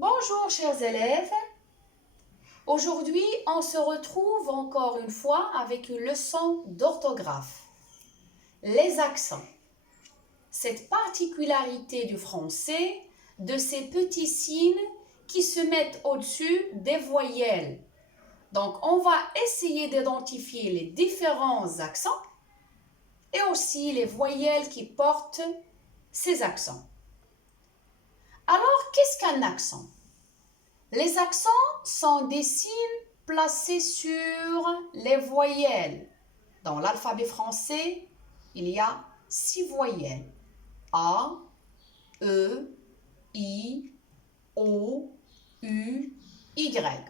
Bonjour chers élèves, aujourd'hui on se retrouve encore une fois avec une leçon d'orthographe. Les accents. Cette particularité du français de ces petits signes qui se mettent au-dessus des voyelles. Donc on va essayer d'identifier les différents accents et aussi les voyelles qui portent ces accents. Alors, qu'est-ce qu'un accent? Les accents sont des signes placés sur les voyelles. Dans l'alphabet français, il y a 6 voyelles. A, E, I, O, U, Y.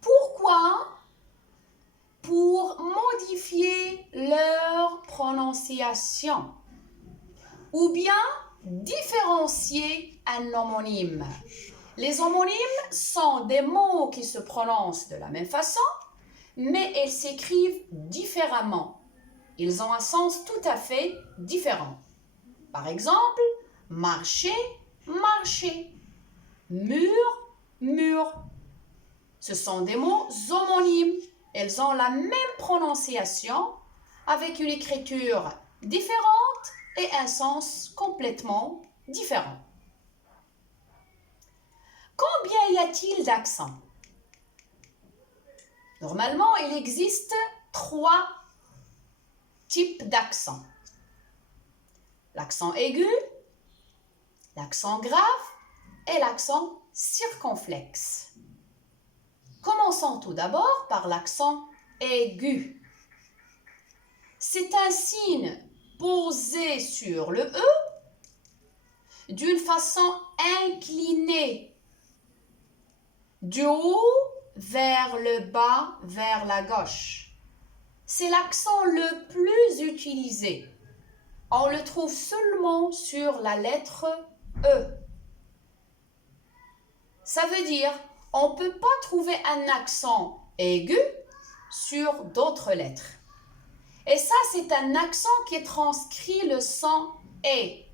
Pourquoi? Pour modifier leur prononciation ou bien différencier un homonyme. Les homonymes sont des mots qui se prononcent de la même façon, mais ils s'écrivent différemment. Ils ont un sens tout à fait différent. Par exemple, marcher, marcher, mur, mur. Ce sont des mots homonymes. Ils ont la même prononciation avec une écriture différente et un sens complètement différent. Combien y a-t-il d'accents? Normalement, il existe 3 types d'accents. L'accent aigu, l'accent grave et l'accent circonflexe. Commençons tout d'abord par l'accent aigu. C'est un signe posé sur le E d'une façon inclinée, du haut vers le bas, vers la gauche. C'est l'accent le plus utilisé. On le trouve seulement sur la lettre E. Ça veut dire on ne peut pas trouver un accent aigu sur d'autres lettres. Et ça, c'est un accent qui transcrit le son « et »,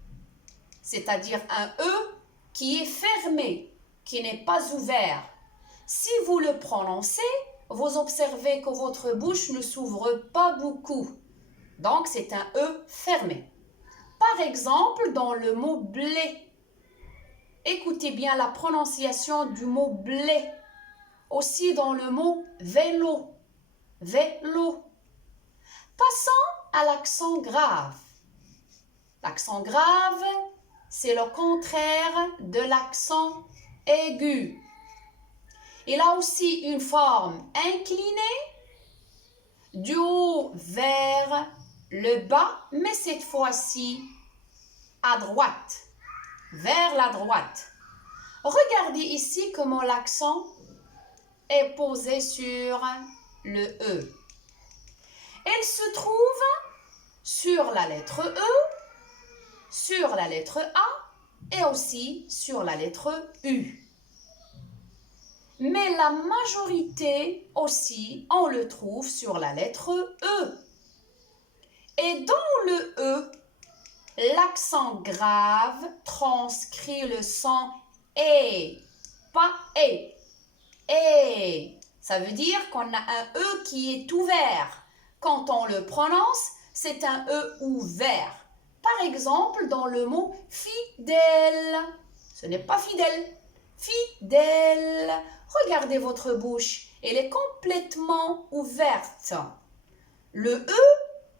c'est-à-dire un « e » qui est fermé, qui n'est pas ouvert. Si vous le prononcez, vous observez que votre bouche ne s'ouvre pas beaucoup. Donc, c'est un « e » fermé. Par exemple, dans le mot « blé », écoutez bien la prononciation du mot « blé ». Aussi dans le mot « vélo », vélo. Passons à l'accent grave. L'accent grave, c'est le contraire de l'accent aigu. Il a aussi une forme inclinée, du haut vers le bas, mais cette fois-ci à droite, vers la droite. Regardez ici comment l'accent est posé sur le E. Elle se trouve sur la lettre E, sur la lettre A et aussi sur la lettre U. Mais la majorité aussi, on le trouve sur la lettre E. Et dans le E, l'accent grave transcrit le son « et », pas « et ». Et, ça veut dire qu'on a un E qui est ouvert. Quand on le prononce, c'est un E ouvert. Par exemple, dans le mot fidèle. Ce n'est pas fidèle. Fidèle. Regardez votre bouche. Elle est complètement ouverte. Le E,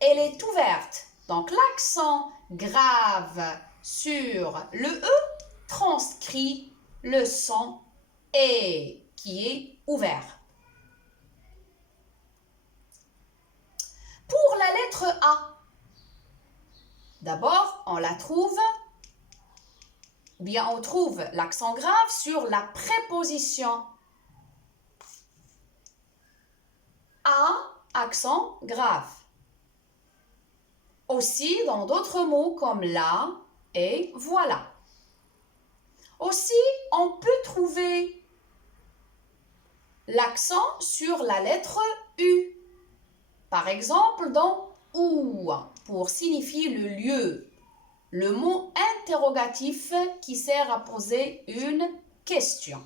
elle est ouverte. Donc, l'accent grave sur le E transcrit le son « et » qui est ouvert. Pour la lettre A, d'abord, on la trouve, on trouve l'accent grave sur la préposition. A, accent grave. Aussi dans d'autres mots comme là et voilà. Aussi, on peut trouver l'accent sur la lettre U. Par exemple, dans où, pour signifier le lieu. Le mot interrogatif qui sert à poser une question.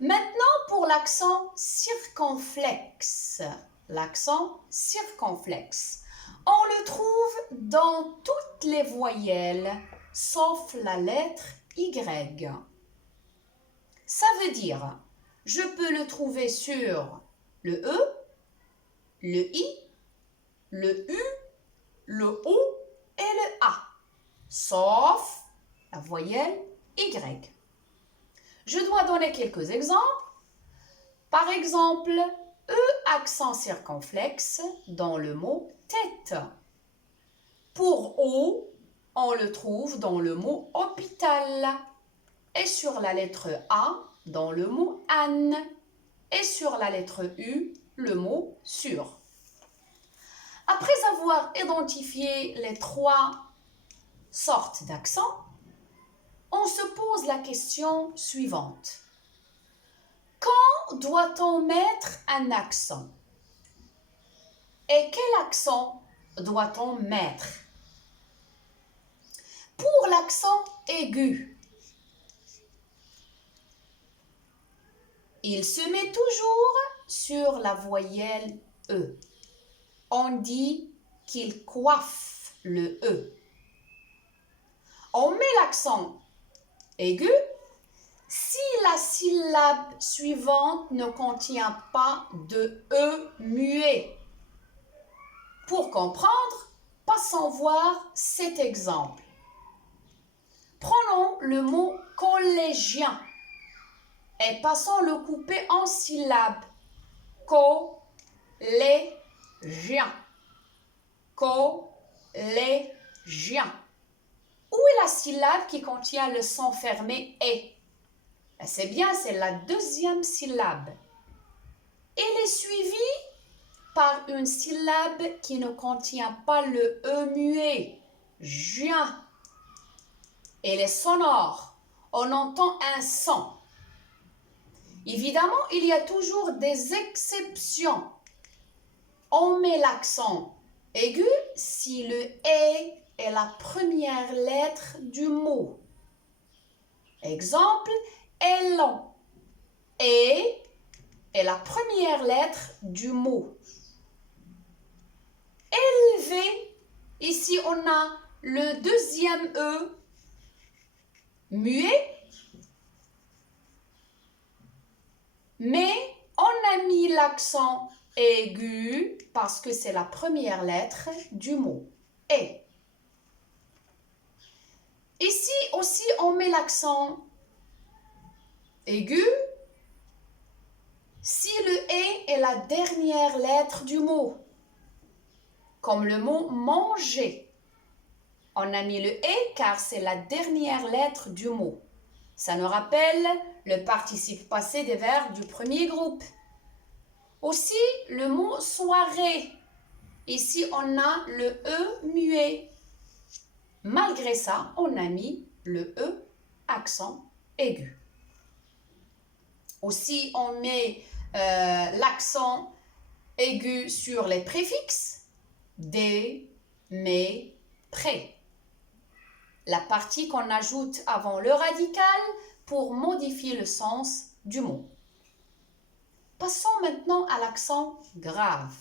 Maintenant, pour l'accent circonflexe. L'accent circonflexe. On le trouve dans toutes les voyelles, sauf la lettre Y. Ça veut dire, je peux le trouver sur le E, le I, le U, le O et le A, sauf la voyelle Y. Je dois donner quelques exemples. Par exemple, E accent circonflexe dans le mot tête. Pour O, on le trouve dans le mot hôpital. Et sur la lettre A, dans le mot Anne. Et sur la lettre U, le mot sur. Après avoir identifié les trois sortes d'accents, on se pose la question suivante. Quand doit-on mettre un accent? Et quel accent doit-on mettre? Pour l'accent aigu, il se met toujours sur la voyelle E. On dit qu'il coiffe le E. On met l'accent aigu si la syllabe suivante ne contient pas de E muet. Pour comprendre, passons voir cet exemple. Prenons le mot collégien et passons le couper en syllabes. Collégien. Collégien. Où est la syllabe qui contient le son fermé et? C'est bien, c'est la deuxième syllabe. Elle est suivie par une syllabe qui ne contient pas le E muet. Juin. Elle est sonore. On entend un son. Évidemment, il y a toujours des exceptions. On met l'accent aigu si le « est la première lettre du mot. Exemple, élan. Et est la première lettre du mot. Élevé, ici on a le deuxième E muet, mais on a mis l'accent aigu parce que c'est la première lettre du mot. Et. Ici aussi, on met l'accent aigu si le « est la dernière lettre du mot. Comme le mot manger. On a mis le « est car c'est la dernière lettre du mot. Ça nous rappelle le participe passé des verbes du premier groupe. Aussi, le mot soirée. Ici, on a le E muet. Malgré ça, on a mis le E accent aigu. Aussi, on met l'accent aigu sur les préfixes des, mais, près. La partie qu'on ajoute avant le radical pour modifier le sens du mot. Passons maintenant à l'accent grave.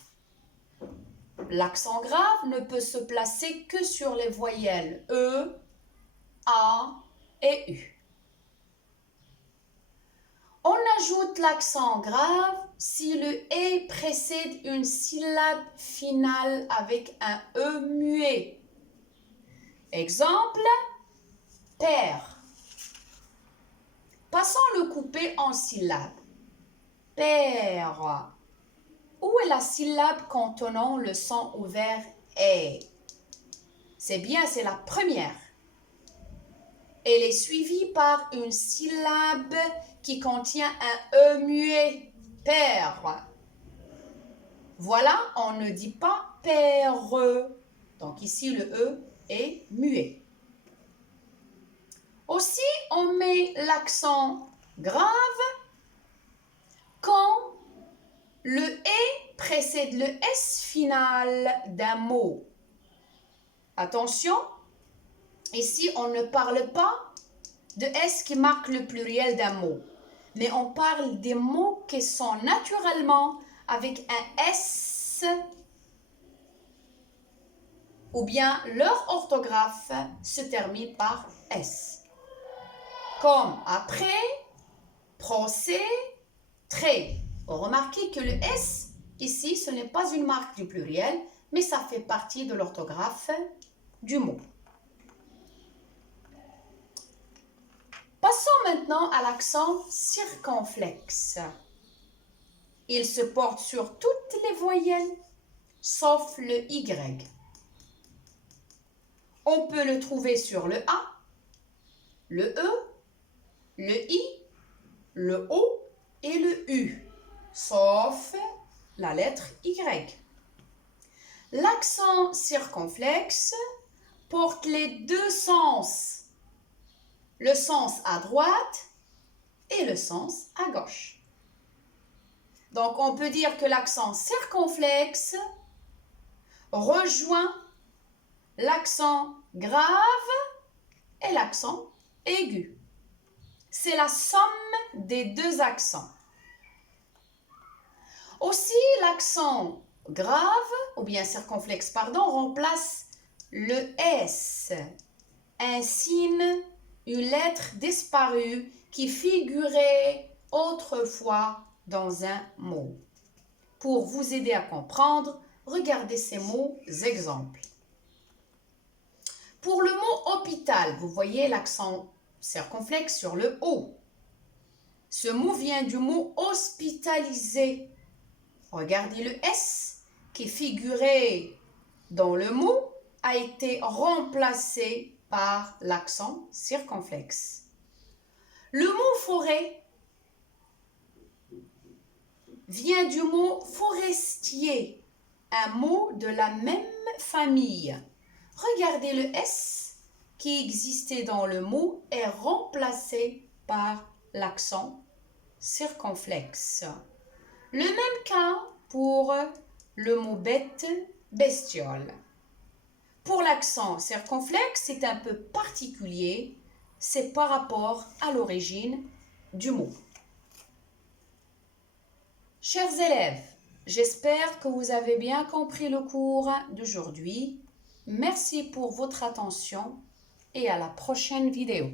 L'accent grave ne peut se placer que sur les voyelles E, A et U. On ajoute l'accent grave si le « est » précède une syllabe finale avec un E muet. Exemple, père. Passons le coupé en syllabes. Père. Où est la syllabe contenant le son ouvert « est » ? C'est bien, c'est la première. Elle est suivie par une syllabe qui contient un E muet. Père. Voilà, on ne dit pas père. Donc ici, le E est muet. Aussi, on met l'accent grave quand le « est » précède le S final d'un mot. Attention, ici, on ne parle pas de S qui marque le pluriel d'un mot. Mais on parle des mots qui sont naturellement avec un S ou bien leur orthographe se termine par S. Comme après, procès, trait. Remarquez que le S, ici, ce n'est pas une marque du pluriel, mais ça fait partie de l'orthographe du mot. Passons maintenant à l'accent circonflexe. Il se porte sur toutes les voyelles, sauf le Y. On peut le trouver sur le A, le E, le I, le O et le U, sauf la lettre Y. L'accent circonflexe porte les deux sens, le sens à droite et le sens à gauche. Donc, on peut dire que l'accent circonflexe rejoint l'accent grave et l'accent aigu. C'est la somme des deux accents. Aussi, l'accent grave, ou bien circonflexe, pardon, remplace le S, un signe, une lettre disparue qui figurait autrefois dans un mot. Pour vous aider à comprendre, regardez ces mots exemples. Pour le mot hôpital, vous voyez l'accent circonflexe sur le O. Ce mot vient du mot hospitalisé. Regardez le S qui figurait dans le mot a été remplacé par l'accent circonflexe. Le mot forêt vient du mot forestier, un mot de la même famille. Regardez le S qui existait dans le mot est remplacé par l'accent circonflexe. Le même cas pour le mot bête, bestiole. Pour l'accent circonflexe, c'est un peu particulier, c'est par rapport à l'origine du mot. Chers élèves, j'espère que vous avez bien compris le cours d'aujourd'hui. Merci pour votre attention et à la prochaine vidéo.